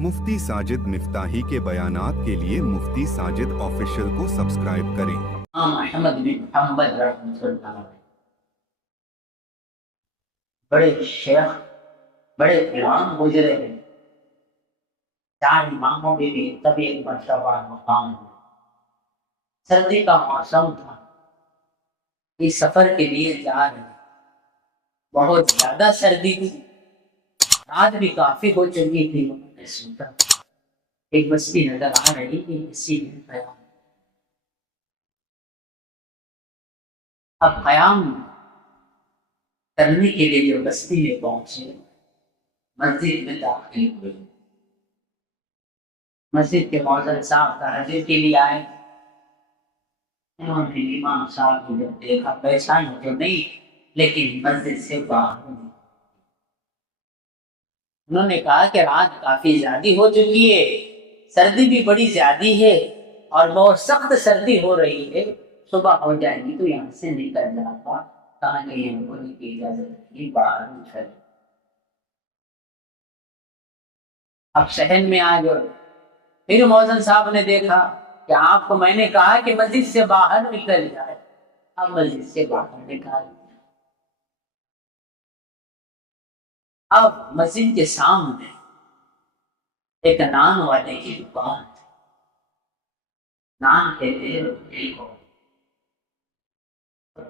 मुफ्ती साजिद मिफ्ताही के बयानात के लिए मुफ्ती साजिद ऑफिशियल को सब्सक्राइब करें। अहमद बिन हम्बल रहमतुल्लाह अलैह बड़े शेख, बड़े इमाम गुजरे हैं। 4 इमामों में भी तभी एक मर्तबा मकाम हुआ। सर्दी का मौसम था, इस सफर के लिए जा रहे, बहुत ज्यादा सर्दी थी, रात भी काफी हो चुकी थी। उन्होंने सोचा एक बस्ती नजर आ रही थी, इसी में कयाम। अब कयाम करने के लिए जो बस्ती में पहुंचे, मस्जिद में दाखिल हुए। मस्जिद के मौजूद साहब तहज्जुद के लिए आए। उन्होंने इमाम साहब को जब देखा, पहचान तो नहीं, लेकिन मस्जिद से बाहर नहीं। उन्होंने कहा कि रात काफी ज्यादा हो चुकी है, सर्दी भी बड़ी ज्यादा है और बहुत सख्त सर्दी हो रही है, सुबह हो जाएगी तो यहाँ से निकल जाता। कहा कि हमको की इजाजत नहीं, बाहर निकल। अब शहर में आ गए। फिर मौजन साहब ने देखा कि आपको मैंने कहा कि मस्जिद से बाहर निकल जाए। अब मस्जिद से बाहर निकाल। अब मस्जिद के सामने एक नान वाले की दुकान, नान कहते रोटी को।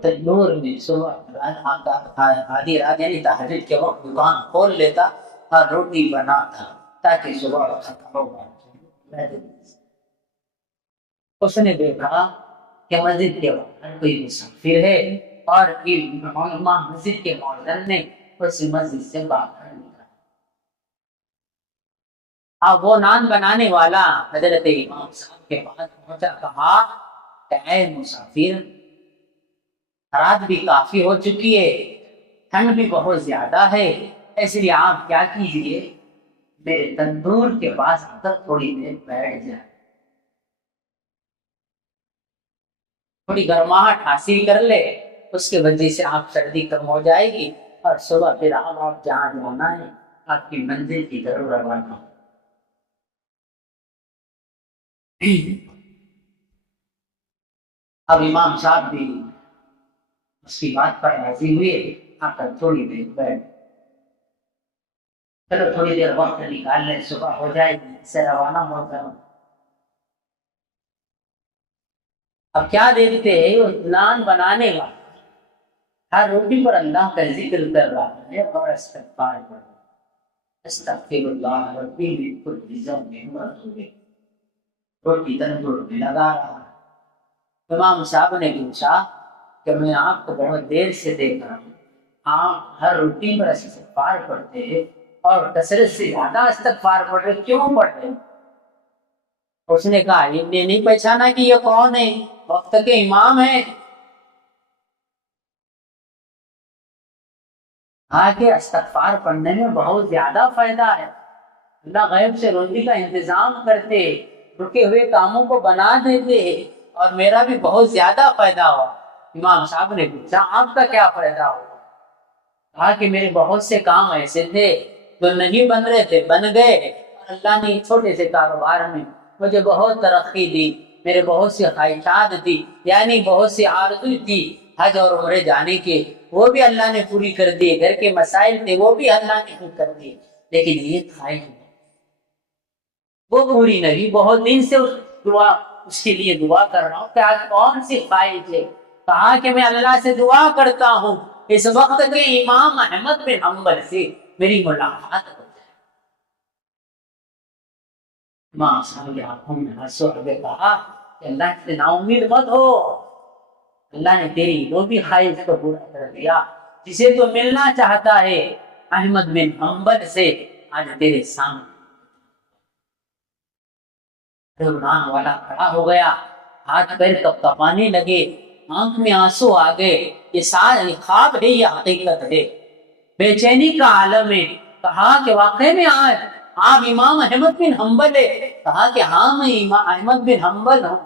तंदूर में सुबह आधी रात यानी तहज्जुद के वक्त दुकान खोल लेता और रोटी बनाता ताकि सुबह खत्म हो। उसने देखा कि मस्जिद के बाहर कोई मुसाफिर है और मस्जिद के मौजन ने उस मस्जिद से बाहर निकाला। अब वो नान बनाने वाला हजरत इमाम साहब के पास पहुंचा, कहा ऐ मुसाफिर, रात भी काफी हो चुकी है, ठंड भी बहुत ज्यादा है, इसलिए आप क्या कीजिए, मेरे तंदूर के पास आकर थोड़ी देर बैठ जाए, थोड़ी गर्माहट हासिल कर ले, उसके वजह से आप सर्दी कम हो जाएगी और सुबह फिर आप जहाँ जाना है आपकी मंजिल की तरफ रवाना हो। अब इमाम साहब भी उसकी बात पर राजी हुए, आकर थोड़ी देर बैठ, चलो थोड़ी देर वक्त निकाल ले, सुबह हो जाएगी, इससे रवाना हो जाओ। अब क्या देखते हैं, वो नान बनाने वाला हर रोटी पर अल्लाह का जिक्र कर रहा है और इस्तिग़फ़ार कर रहा है। अस्तग़फ़िरुल्लाह रब्बी मिन कुल्लि ज़ंबिन व अतूबु, रोटी तंदूर में लगा रहा है। इमाम साहब ने पूछा कि मैं आपको बहुत देर से देख रहा हूँ, आप हर रोटी पर इस्तिग़फ़ार पढ़ते हैं और कसरत से ज्यादा इस्तिग़फ़ार पढ़ रहे, क्यों पढ़ रहे? उसने कहा इन्हें नहीं पहचाना कि ये कौन है, वक्त के इमाम है। आगे इस्तिग़फ़ार पढ़ने में बहुत ज्यादा फायदा है। अल्लाह गैब से रोटी का इंतजाम करते, रुके हुए कामों को बना देते और मेरा भी बहुत ज्यादा फायदा हुआ। इमाम साहब ने पूछा आपका क्या फायदा हुआ? कहा कि मेरे बहुत से काम ऐसे थे जो नहीं बन रहे थे, बन गए और अल्लाह ने छोटे से कारोबार में मुझे बहुत तरक्की दी। मेरे बहुत सी ख्वाहिशात थी, यानी बहुत सी आरज़ू थी हज और उम्रे जाने के, वो भी अल्लाह ने पूरी कर दिए। घर के मसाइल थे वो भी अल्लाह ने पूरी कर दिए, लेकिन ये ख्वाहिश वो पूरी नहीं। बहुत दिन से उसके लिए दुआ कर रहा हूँ कि आज कौन सी ख्वाहिश है? कहा कि मैं अल्लाह से दुआ करता हूँ इस वक्त के इमाम अहमद बिन हम्बल से मेरी मुलाकात हो जाए। इमाम साहब की आंखों में आंसू आ गए। कहा कि अल्लाह से नाउम्मीद मत हो, अल्लाह ने तेरी वो भी ख्वाहिश को पूरा कर दिया जिसे तो मिलना चाहता है अहमद बिन हम्बल से, आज तेरे सामने। नान वाला खड़ा हो गया, हाथ पैर कपकपाने लगे, आंख में आंसू आ गए। ये सारे ख्वाब है या हकीकत है? बेचैनी का आलम है। कहा कि वाकई में आज आप इमाम अहमद बिन हम्बल है? कहा कि हाँ मैं इमाम अहमद बिन हम्बल हूँ।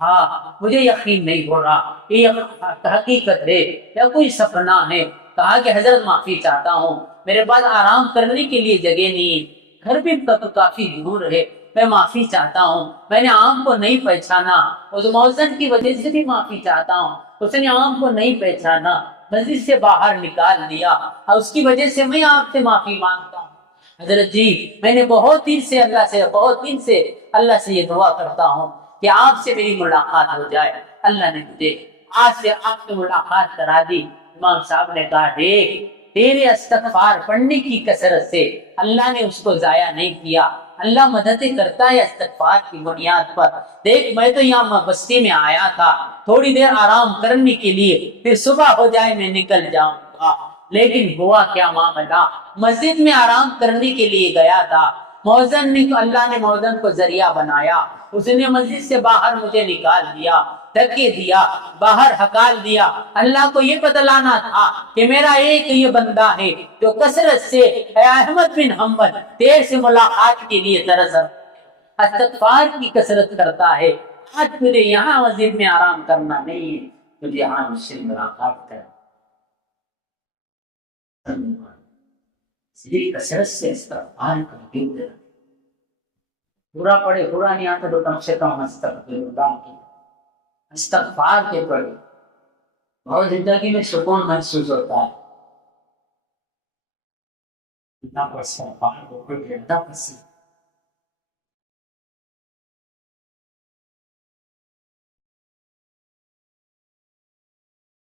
हाँ मुझे यकीन नहीं हो रहा ये हकीकत है या कोई सपना है। कहा कि हजरत माफी चाहता हूँ, मेरे पास आराम करने के लिए जगह नहीं, گھر بھی تو کافی دور ہے، میں معافی چاہتا ہوں، میں نے آم کو نہیں پہچانا، اس محسن کی وجہ سے بھی معافی چاہتا ہوں، اس نے آم کو نہیں پہچانا، مسجد سے باہر نکال دیا، اور اس کی وجہ سے میں آپ سے معافی مانگتا ہوں۔ حضرت جی میں نے بہت دن سے اللہ سے یہ دعا کرتا ہوں کہ آپ سے میری ملاقات ہو جائے، اللہ نے مجھے آج سے آپ سے ملاقات کرا دی۔ امام صاحب نے کہا دیکھ تیرے استغفار پڑھنے کی کثرت سے اللہ نے اس کو ضائع نہیں کیا، اللہ مددیں کرتا ہے استغفار کی بنیاد پر۔ دیکھ میں تو یہاں بستی میں آیا تھا تھوڑی دیر آرام کرنے کے لیے، پھر صبح ہو جائے میں نکل جاؤں گا، لیکن ہوا کیا معاملہ، مسجد میں آرام کرنے کے لیے گیا تھا، مؤذن نے اللہ نے مؤذن کو ذریعہ بنایا، اس نے مسجد سے باہر مجھے نکال دیا، دھکے دیا، باہر ہکال دیا۔ اللہ کو یہ بتلانا تھا کہ میرا ایک یہ بندہ ہے جو کثرت سے اے احمد بن حنبل تیرے سے ملاقات کے لیے ترسر استغفار کی کثرت کرتا ہے، آج تجھے یہاں مسجد میں آرام کرنا نہیں ہے، تجھے یہاں مجھ سے ملاقات کرنا، کثرت سے استغفار کرتے ہوئے پورا پڑھے، پورا نہیں آتا تو کم سے کم استغفار کے پڑھے، بہت زندگی میں سکون محسوس ہوتا ہے۔